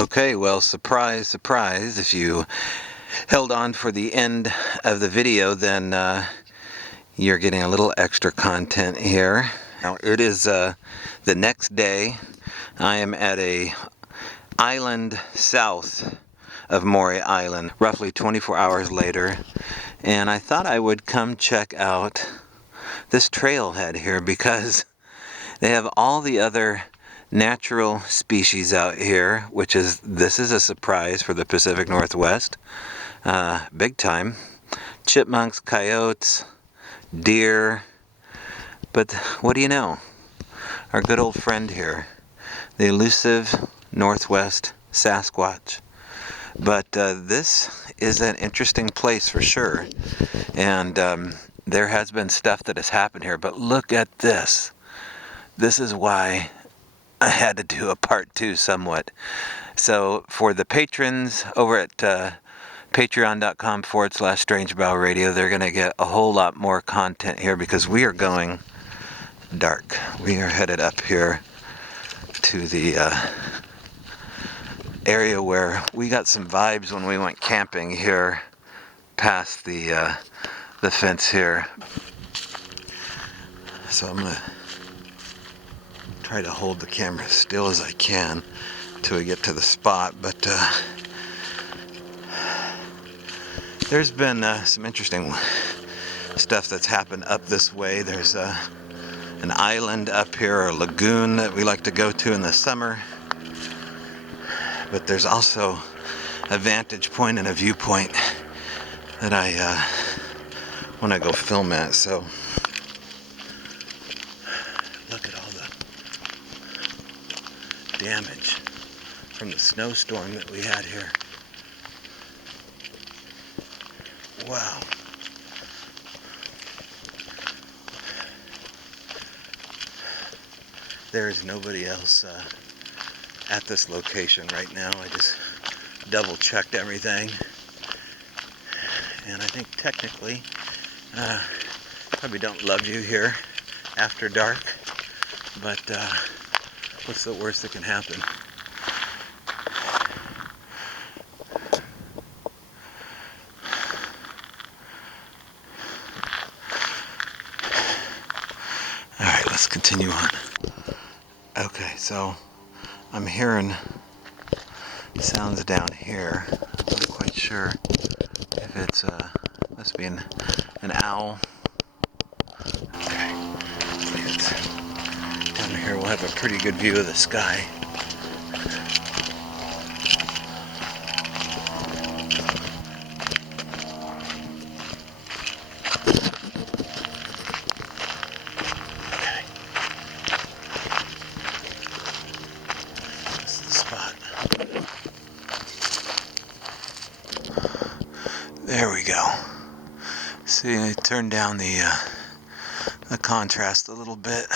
Okay, well, surprise, surprise. If you held on for the end of the video, then you're getting a little extra content here. Now, it is the next day. I am at a island south of Maury Island, roughly 24 hours later, and I thought I would come check out this trailhead here because they have all the other natural species out here, this is a surprise for the Pacific Northwest, big time. Chipmunks, coyotes, deer, but what do you know? Our good old friend here, the elusive Northwest Sasquatch. But this is an interesting place for sure, and there has been stuff that has happened here, but look at this. This is why I had to do a part 2 somewhat. So for the patrons over at patreon.com/StrangeBowRadio, they're going to get a whole lot more content here because we are going dark. We are headed up here to the area where we got some vibes when we went camping here past the fence here. So I'm going to try to hold the camera as still as I can until we get to the spot, but there's been some interesting stuff that's happened up this way. There's an island up here, or a lagoon that we like to go to in the summer, but there's also a vantage point and a viewpoint that I want to go film at. So look at all the damage from the snowstorm that we had here. Wow. There is nobody else at this location right now. I just double checked everything, and I think technically probably don't love you here after dark, but what's the worst that can happen? Alright, let's continue on. Okay, so I'm hearing sounds down here. I'm not quite sure if it's must be an owl. Okay, down here we'll have a pretty good view of the sky. There we go. See, I turned down the contrast a little bit,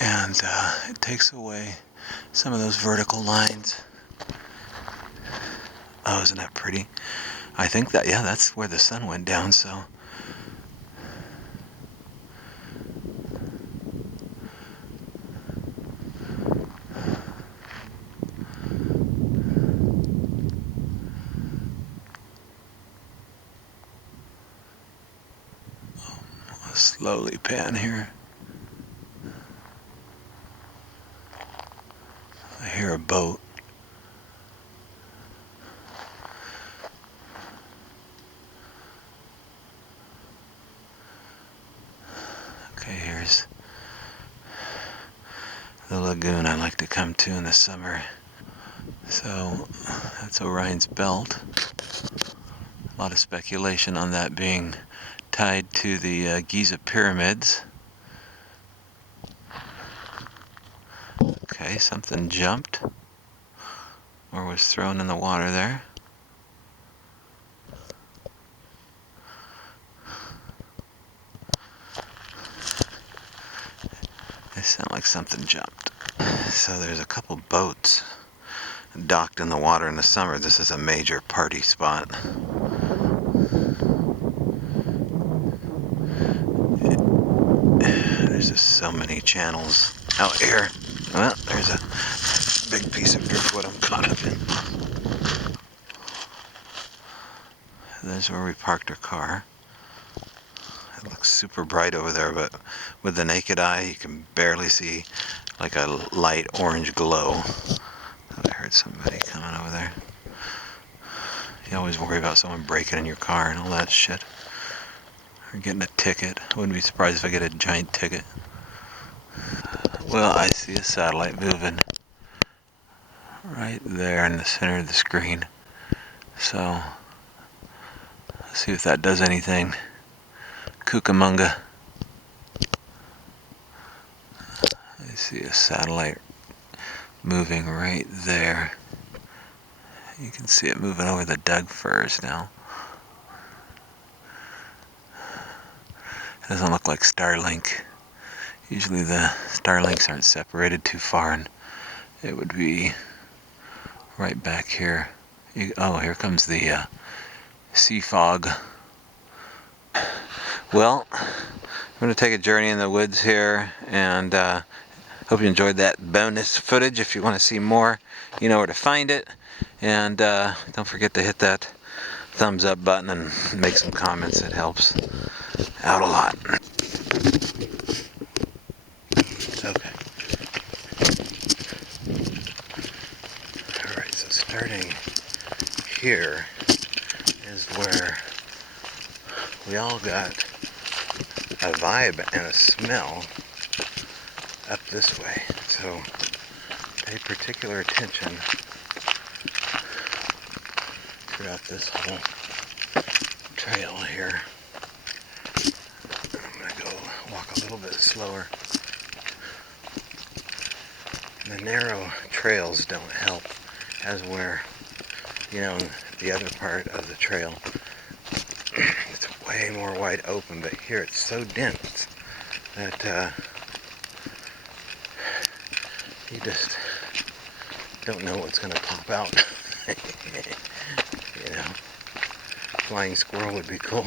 and it takes away some of those vertical lines. Oh, isn't that pretty? I think that, yeah, that's where the sun went down, so. Slowly pan here. I hear a boat. Okay, here's the lagoon I like to come to in the summer. So that's Orion's Belt. A lot of speculation on that being tied to the Giza pyramids. Okay, something jumped or was thrown in the water there. It sounded like something jumped. So there's a couple boats docked in the water in the summer. This is a major party spot. There's just so many channels out here. Well, there's a big piece of driftwood I'm caught up in. There's where we parked our car. It looks super bright over there, but with the naked eye you can barely see like a light orange glow. I heard somebody coming over there. You always worry about someone breaking in your car and all that shit. Or getting a ticket. I wouldn't be surprised if I get a giant ticket. Well, I see a satellite moving right there in the center of the screen. So, let's see if that does anything. Cucamonga. I see a satellite moving right there. You can see it moving over the Doug firs now. It doesn't look like Starlink. Usually the Starlinks aren't separated too far, and it would be right back here. Oh, here comes the sea fog. Well, I'm going to take a journey in the woods here, and hope you enjoyed that bonus footage. If you want to see more, you know where to find it. And don't forget to hit that thumbs up button and make some comments. It helps out a lot. Okay. Alright, so starting here is where we all got a vibe and a smell up this way. So pay particular attention throughout this whole trail here. I'm going to go walk a little bit slower. The narrow trails don't help, as where, you know, the other part of the trail, it's way more wide open, but here it's so dense that you just don't know what's going to pop out. You know, flying squirrel would be cool.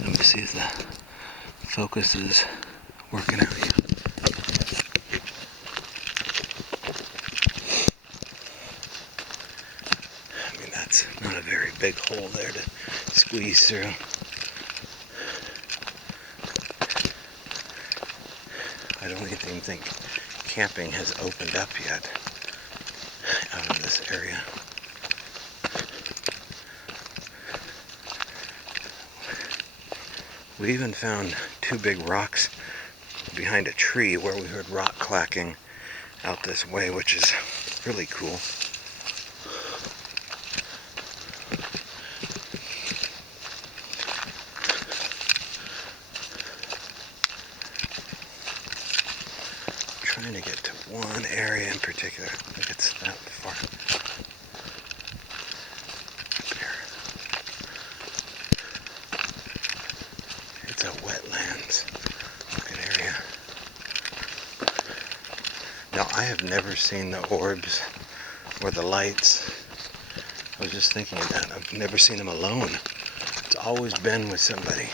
Let me see if the focus is working out here. I mean, that's not a very big hole there to squeeze through. I don't even think camping has opened up yet out in this area. We even found two big rocks behind a tree where we heard rock clacking out this way, which is really cool. I'm trying to get to one area in particular. I think it's that far. It's a wetlands looking area. Now, I have never seen the orbs or the lights. I was just thinking of that. I've never seen them alone. It's always been with somebody.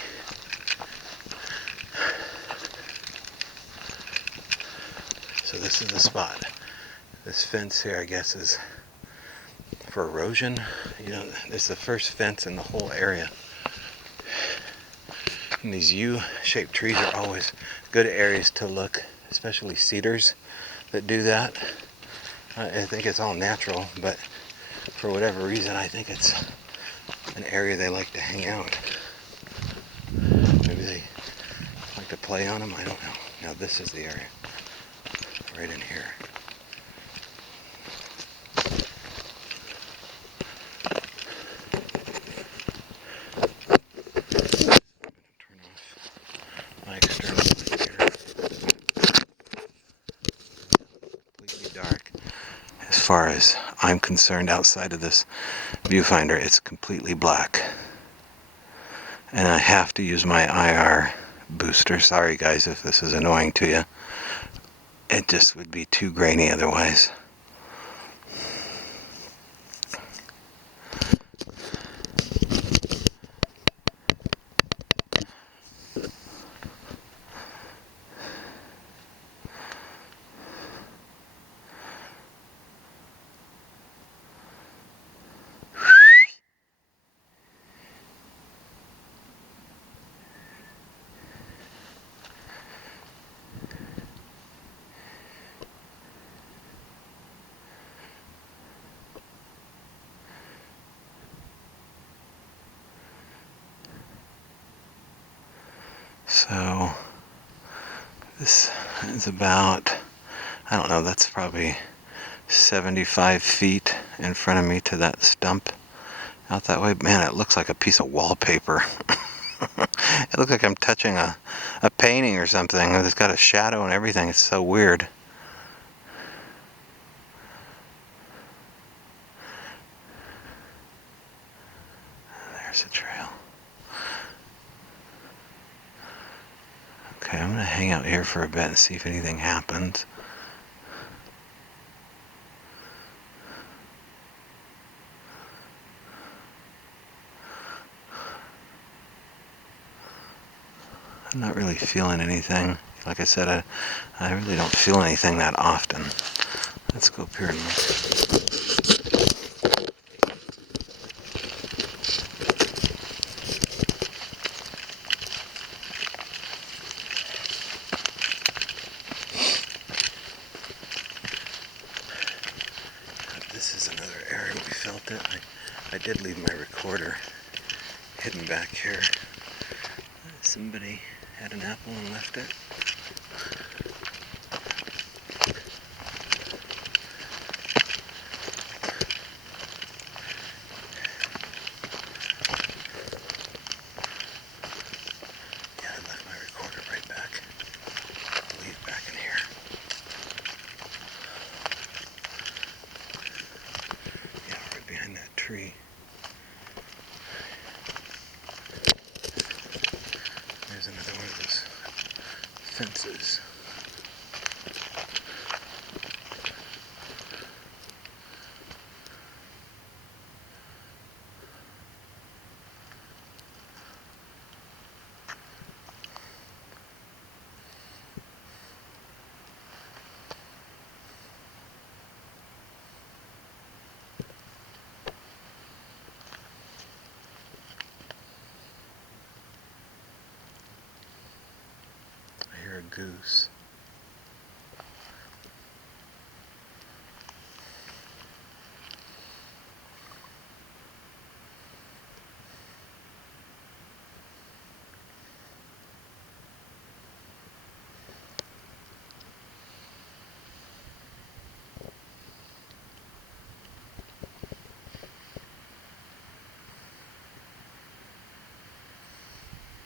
So this is the spot. This fence here, I guess, is for erosion. You know, it's the first fence in the whole area. And these U-shaped trees are always good areas to look, especially cedars that do that. I think it's all natural, but for whatever reason, I think it's an area they like to hang out. Maybe they like to play on them, I don't know. Now this is the area, right in here. As far as I'm concerned, outside of this viewfinder, it's completely black. And I have to use my IR booster. Sorry guys if this is annoying to you. it just would be too grainy otherwise. So this is about, I don't know, that's probably 75 feet in front of me to that stump out that way. Man, it looks like a piece of wallpaper. It looks like I'm touching a painting or something. It's got a shadow and everything. It's so weird. There's a trail. Okay, I'm going to hang out here for a bit and see if anything happens. I'm not really feeling anything. Like I said, I really don't feel anything that often. Let's go up here and look. This is another area we felt it. I did leave my recorder hidden back here. Somebody had an apple and left it. Yeah, I left my recorder right back. Leave it back in here. Yeah, right behind that tree. There's another one of those fences. I hear a goose.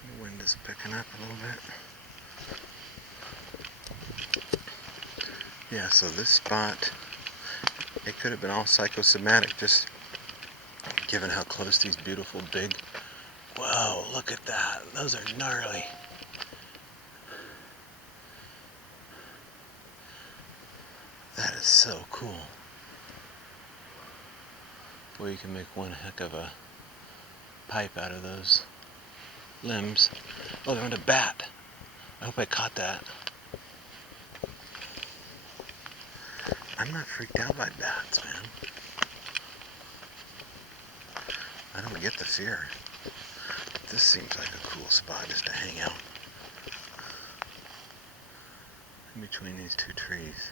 The wind is picking up a little bit. Yeah, so this spot, it could have been all psychosomatic, just given how close these beautiful big, whoa, look at that, those are gnarly. That is so cool. Boy, you can make one heck of a pipe out of those limbs. Oh, there went a bat. I hope I caught that. I'm not freaked out by bats, man. I don't get the fear. This seems like a cool spot just to hang out. In between these two trees.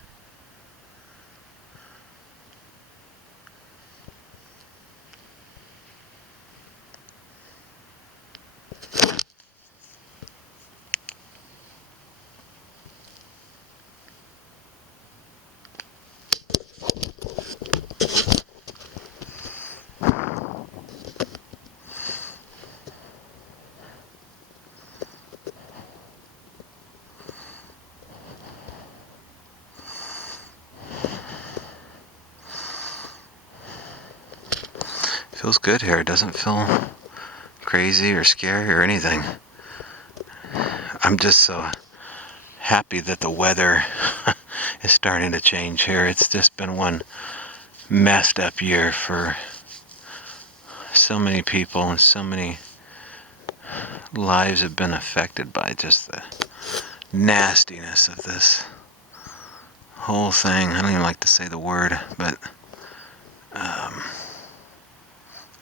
Feels good here. It doesn't feel crazy or scary or anything. I'm just so happy that the weather is starting to change here. It's just been one messed up year for so many people, and so many lives have been affected by just the nastiness of this whole thing. I don't even like to say the word, but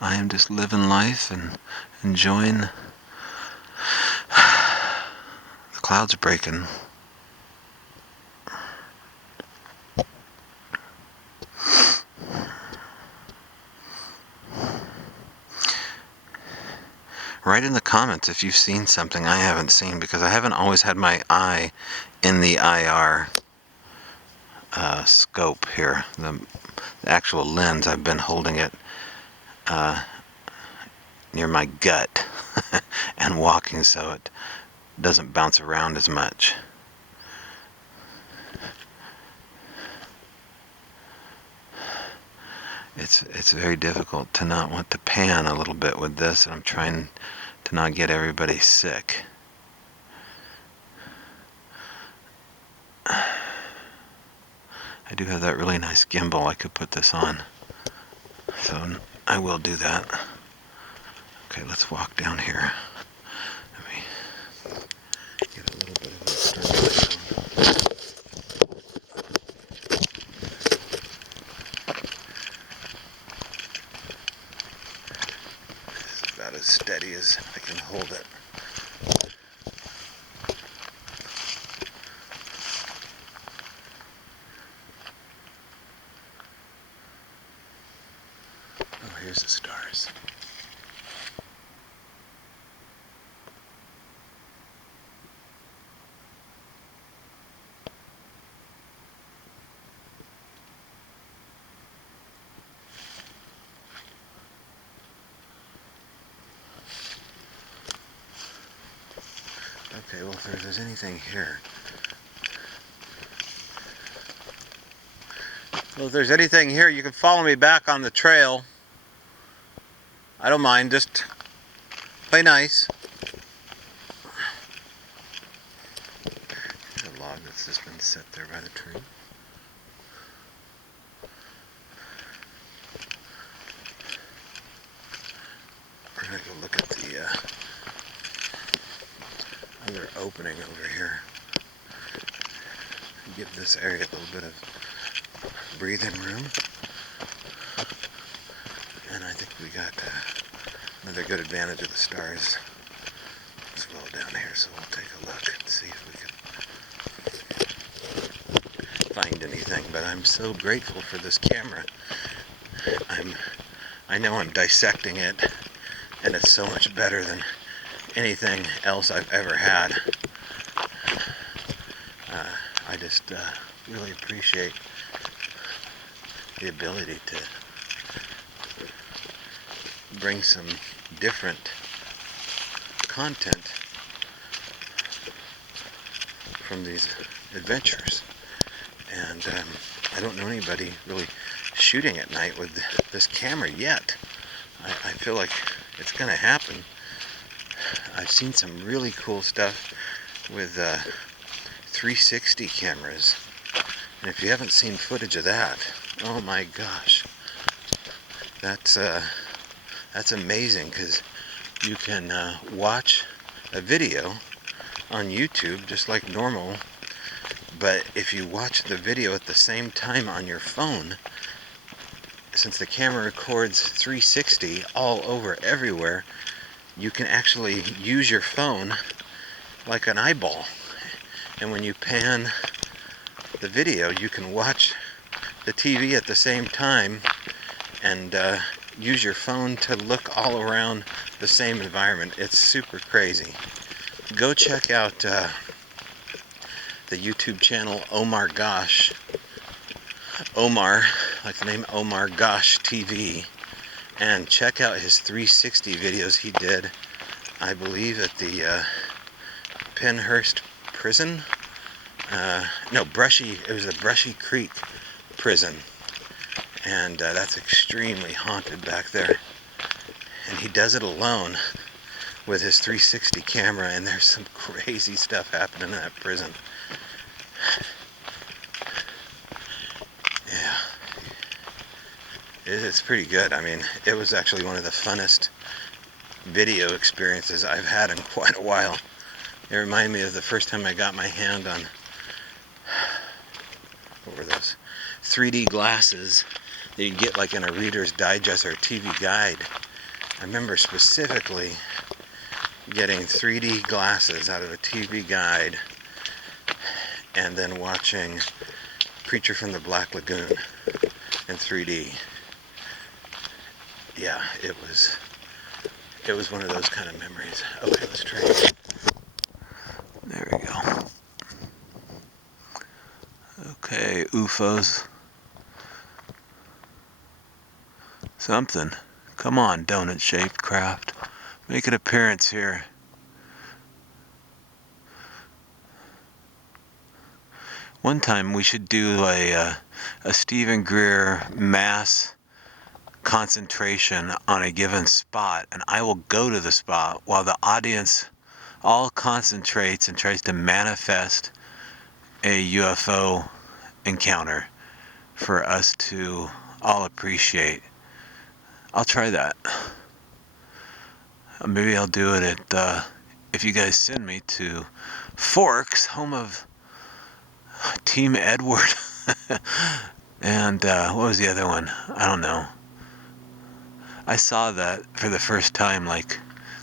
I am just living life and enjoying the clouds breaking. Write in the comments if you've seen something I haven't seen, because I haven't always had my eye in the IR scope here, the actual lens. I've been holding it near my gut and walking so it doesn't bounce around as much. It's very difficult to not want to pan a little bit with this, and I'm trying to not get everybody sick. I do have that really nice gimbal. I could put this on, so I will do that. Okay, let's walk down here. Let me get a little bit of extra light on. This is about as steady as I can hold it. Oh, here's the stars. Okay, well, if there's anything here. Well, if there's anything here, you can follow me back on the trail. I don't mind, just play nice. There's a log that's just been set there by the tree. We're gonna go look at the other opening over here. Give this area a little bit of breathing room. And I think we got another good advantage of the stars as well down here, so we'll take a look and see if we can find anything. But I'm so grateful for this camera. I know I'm dissecting it, and it's so much better than anything else I've ever had. I just really appreciate the ability to bring some different content from these adventures. And I don't know anybody really shooting at night with this camera yet. I feel like it's gonna happen. I've seen some really cool stuff with 360 cameras, and if you haven't seen footage of that, oh my gosh, that's amazing, because you can watch a video on YouTube just like normal, but if you watch the video at the same time on your phone, since the camera records 360 all over everywhere, you can actually use your phone like an eyeball. And when you pan the video, you can watch the TV at the same time and use your phone to look all around the same environment. It's super crazy. Go check out the YouTube channel Omar Gosh. Omar, like the name Omar Gosh TV. And check out his 360 videos he did, I believe, at the Penrose prison. No, it was the Brushy Creek prison. And that's extremely haunted back there. And he does it alone with his 360 camera, and there's some crazy stuff happening in that prison. It's pretty good. I mean, it was actually one of the funnest video experiences I've had in quite a while. It reminded me of the first time I got my hand on, what were those, 3D glasses that you get like in a Reader's Digest or a TV guide. I remember specifically getting 3D glasses out of a TV guide and then watching Creature from the Black Lagoon in 3D. Yeah, it was one of those kind of memories. Okay, let's try it. There we go. Okay, UFOs. Something. Come on, donut-shaped craft. Make an appearance here. One time we should do a Stephen Greer mass concentration on a given spot, and I will go to the spot while the audience all concentrates and tries to manifest a UFO encounter for us to all appreciate. I'll try that. Maybe I'll do it at, if you guys send me to Forks, home of Team Edward. And what was the other one? I don't know. I saw that for the first time, like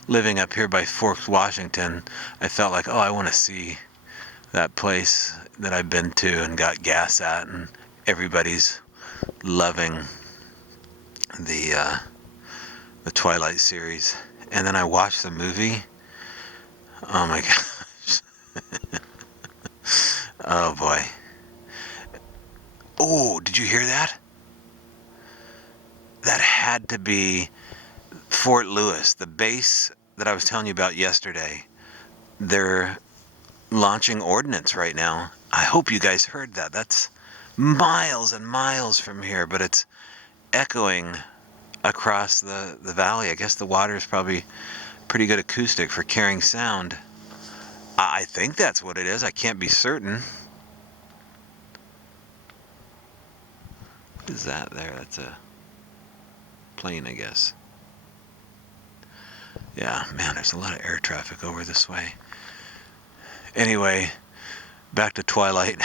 living up here by Forks, Washington. I felt like, oh, I want to see that place that I've been to and got gas at, and everybody's loving the Twilight series. And then I watched the movie. Oh my gosh. Oh boy. Oh, did you hear that? That had to be Fort Lewis, the base that I was telling you about yesterday. They're launching ordnance right now. I hope you guys heard that. That's miles and miles from here, but it's echoing across the valley. I guess the water is probably pretty good acoustic for carrying sound. I think that's what it is. I can't be certain. What is that there? That's a plane, I guess. Yeah, man, there's a lot of air traffic over this way. Anyway, back to Twilight.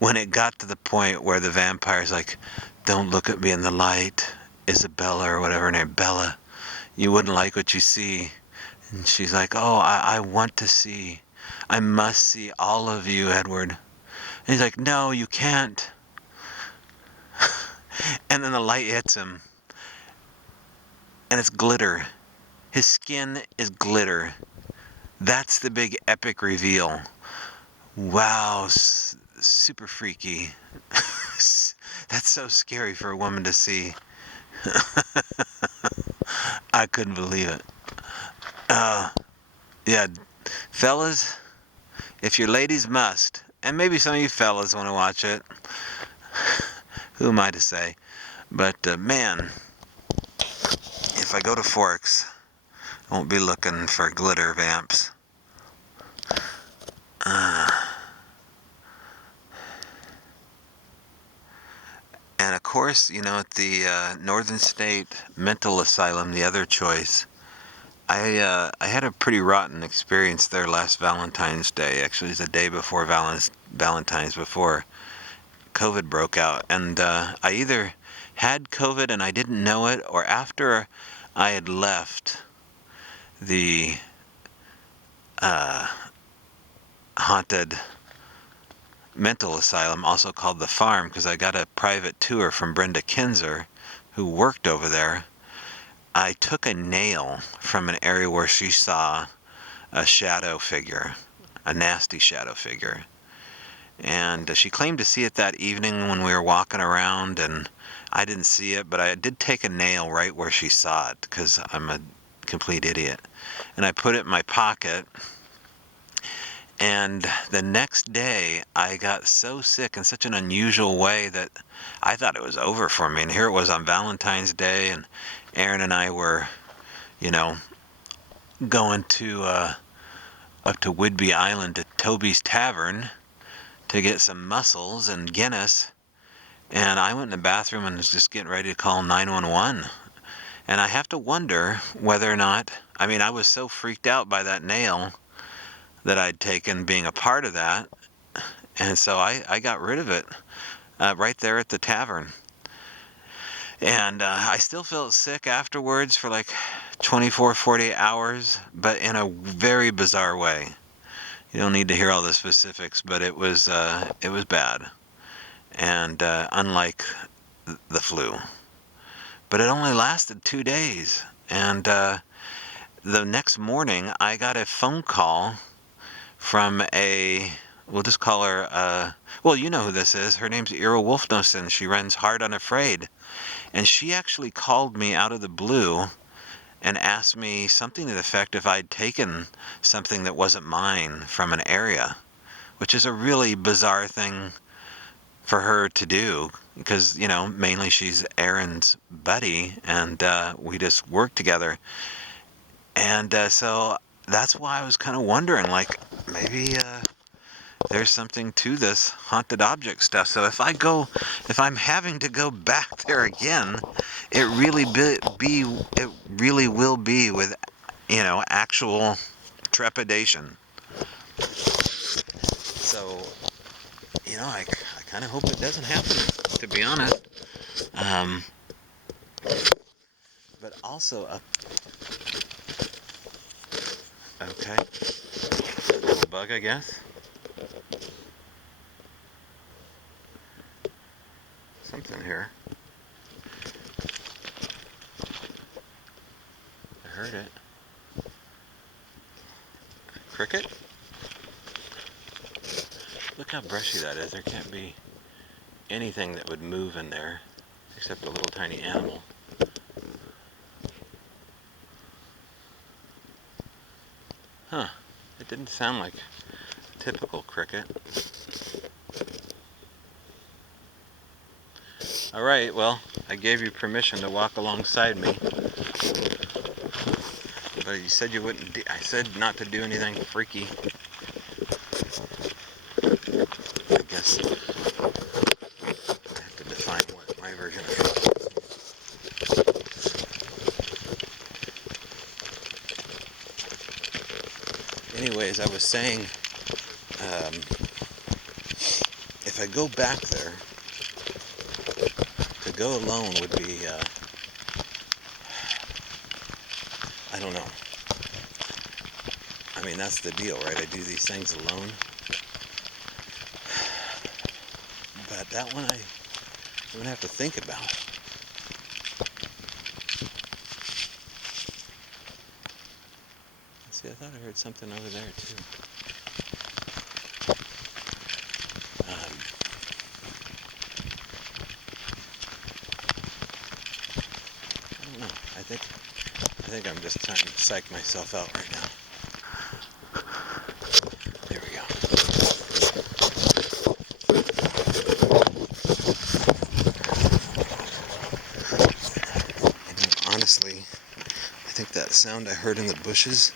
When it got to the point where the vampire's like, don't look at me in the light, Isabella or whatever her name, Bella, you wouldn't like what you see. And she's like, oh, I want to see. I must see all of you, Edward. And he's like, no, you can't. And then the light hits him. And it's glitter. His skin is glitter. That's the big epic reveal. Wow, super freaky. That's so scary for a woman to see. I couldn't believe it. Yeah, fellas, if your ladies must, and maybe some of you fellas want to watch it, who am I to say? But man, if I go to Forks, I won't be looking for glitter vamps. And of course, you know, at the Northern State Mental Asylum, the other choice, I had a pretty rotten experience there last Valentine's Day. Actually, it was the day before Valentine's, before COVID broke out. And I either had COVID and I didn't know it, or after I had left the haunted mental asylum, also called the farm, because I got a private tour from Brenda Kinzer, who worked over there. I took a nail from an area where she saw a shadow figure, a nasty shadow figure. And she claimed to see it that evening when we were walking around, and I didn't see it, but I did take a nail right where she saw it, because I'm a complete idiot. And I put it in my pocket. And the next day, I got so sick in such an unusual way that I thought it was over for me. And here it was on Valentine's Day, and Aaron and I were, you know, going to up to Whidbey Island to Toby's Tavern to get some mussels and Guinness. And I went in the bathroom and was just getting ready to call 911. And I have to wonder whether or not, I mean, I was so freaked out by that nail that I'd taken being a part of that. And so I got rid of it right there at the tavern. And I still felt sick afterwards for like 24, 48 hours, but in a very bizarre way. You don't need to hear all the specifics, but it was bad, and unlike the flu. But it only lasted 2 days, and the next morning I got a phone call from we'll just call her, well, you know who this is. Her name's Ira Wolfnosen. She runs Hard Unafraid. And she actually called me out of the blue and asked me something to the effect if I'd taken something that wasn't mine from an area, which is a really bizarre thing for her to do because, you know, mainly she's Aaron's buddy and we just work together. And so that's why I was kind of wondering, like, maybe there's something to this haunted object stuff. So if I'm having to go back there again, it really will be with, you know, actual trepidation. So, you know, I kind of hope it doesn't happen, to be honest. But also okay, a little bug, I guess. Something here. I heard it. Cricket? Look how brushy that is. There can't be anything that would move in there except a little tiny animal. Huh. It didn't sound like a typical cricket. Alright, well, I gave you permission to walk alongside me. But you said you wouldn't. I said not to do anything freaky. I guess I have to define what my version of freaky is. Anyways, I was saying, if I go back there, to go alone would be, I don't know. I mean, that's the deal, right? I do these things alone. But that one I'm going to have to think about. See, I thought I heard something over there, too. I don't know. I think I'm just trying to psych myself out right now. There we go. And honestly, I think that sound I heard in the bushes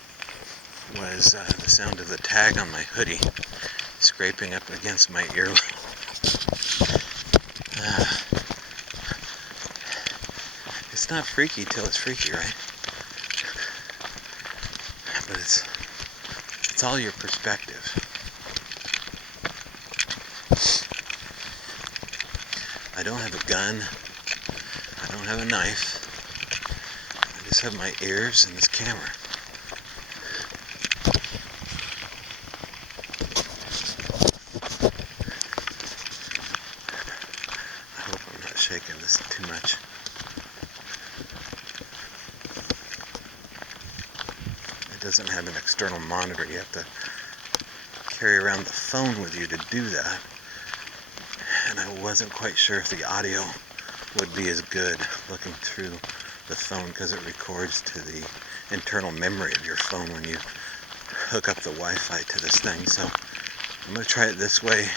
was the sound of the tag on my hoodie scraping up against my earlobe. It's not freaky till it's freaky, right? But it's all your perspective. I don't have a gun. I don't have a knife. I just have my ears and this camera. I hope I'm not shaking this too much. It doesn't have an external monitor. You have to carry around the phone with you to do that. And I wasn't quite sure if the audio would be as good looking through the phone because it records to the internal memory of your phone when you hook up the Wi-Fi to this thing. So I'm going to try it this way,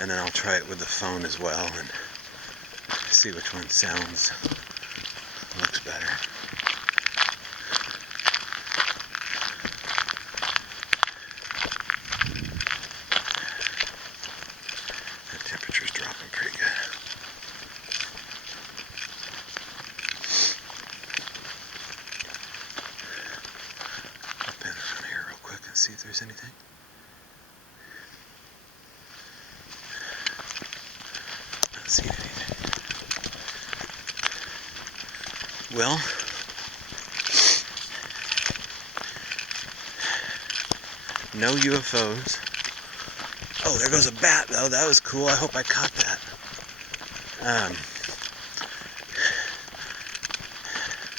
and then I'll try it with the phone as well and see which one looks better. The temperature's dropping pretty good. see if there's anything. Not seeing anything. Well, no UFOs. Oh, there goes a bat though. That was cool. I hope I caught that.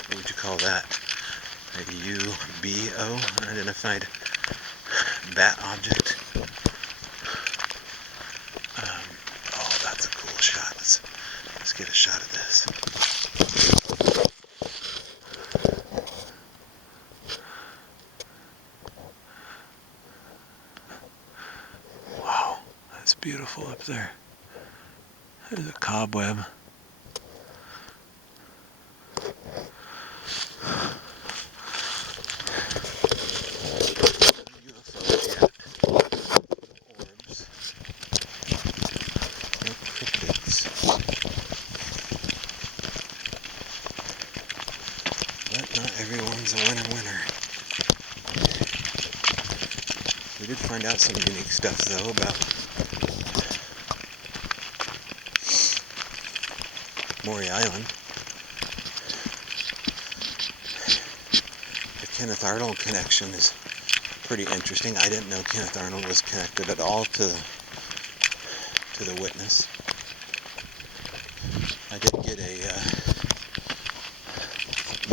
What would you call that? A UBO, unidentified bat object. Oh, that's a cool shot. Let's get a shot of this. Wow, that's beautiful up there. There's a cobweb. But not everyone's a winner. We did find out some unique stuff though about Maury Island. The Kenneth Arnold connection is pretty interesting. I didn't know Kenneth Arnold was connected at all to the witness. I did get a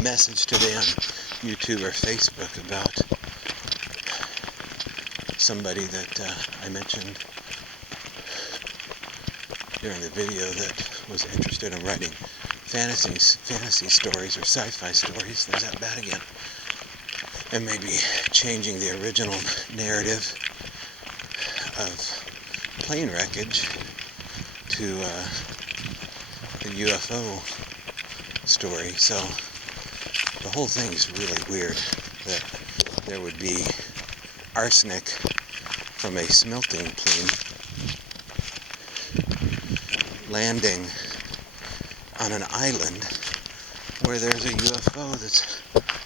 message today on YouTube or Facebook about somebody that I mentioned during the video that was interested in writing fantasy stories or sci-fi stories. There's that bat again. And maybe changing the original narrative of plane wreckage to the UFO story. So the whole thing is really weird that there would be arsenic from a smelting plane landing on an island where there's a UFO that's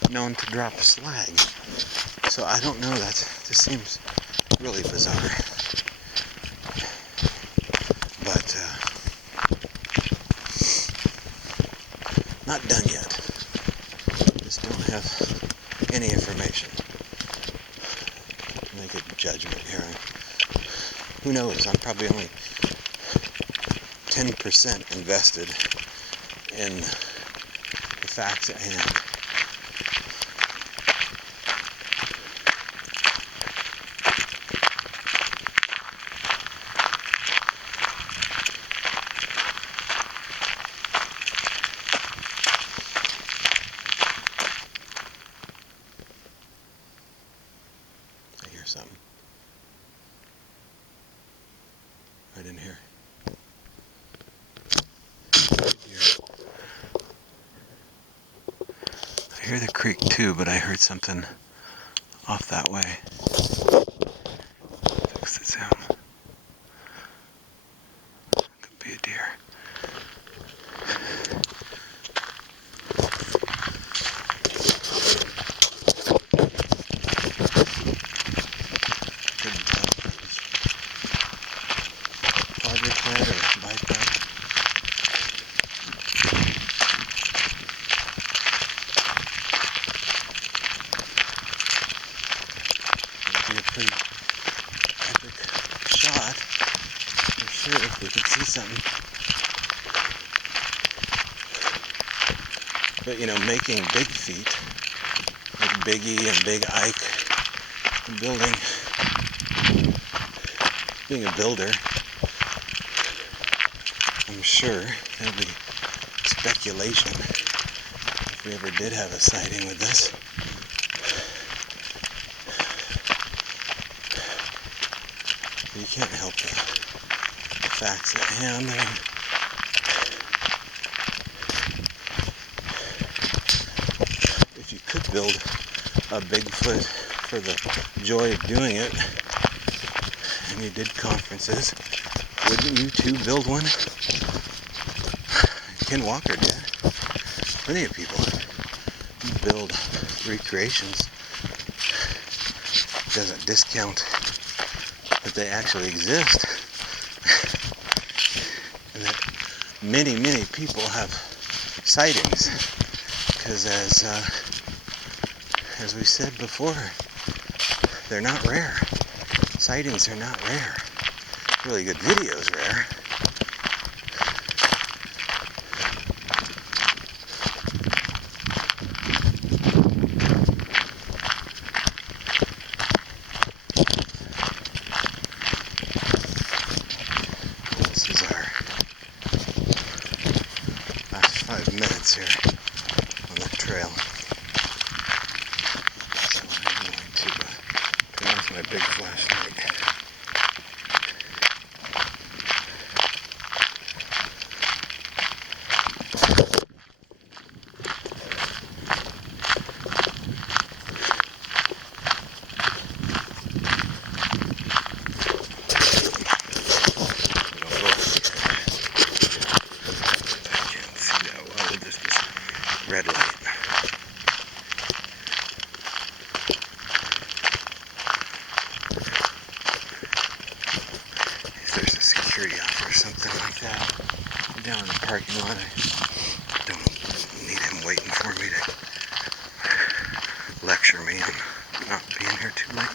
known to drop slag. So I don't know, this seems really bizarre. But not done yet. Just don't have any information to make a judgment here. Who knows? I'm probably only 10% invested in the facts at hand. I hear something. Right in here. I hear the creek too, but I heard something off that way. Fix the sound. Could be a deer. Couldn't tell if it was quadruped or biped. Be a pretty epic shot for sure if we could see something. But you know, making big feat like Biggie and Big Ike, building, being a builder, I'm sure there'll be speculation if we ever did have a sighting with this. You can't help the facts at hand. I mean, if you could build a Bigfoot for the joy of doing it, and you did conferences, wouldn't you too build one? Ken Walker did. Plenty of people build recreations doesn't discount that they actually exist. And that many people have sightings. Because as we said before, they're not rare. Sightings are not rare. Really good videos rare. This is our last 5 minutes here on the trail. So I'm going to turn off my big flashlight. Red light. If there's a security officer or something like that down in the parking lot, I don't need him waiting for me to lecture me on not being here too late.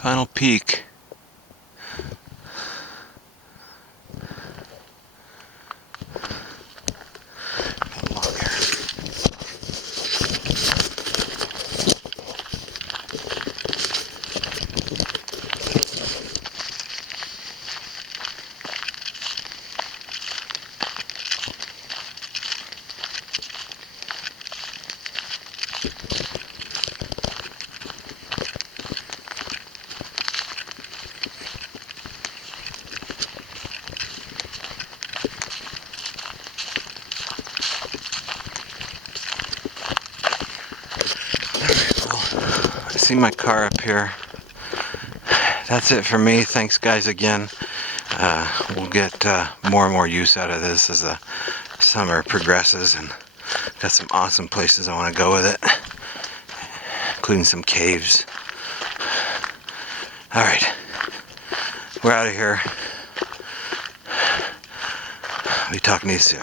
Final peek. I see my car up here. That's it for me. Thanks guys again. We'll get more and more use out of this as the summer progresses, and got some awesome places I want to go with it, including some caves. Alright, we're out of here. I'll be talking to you soon.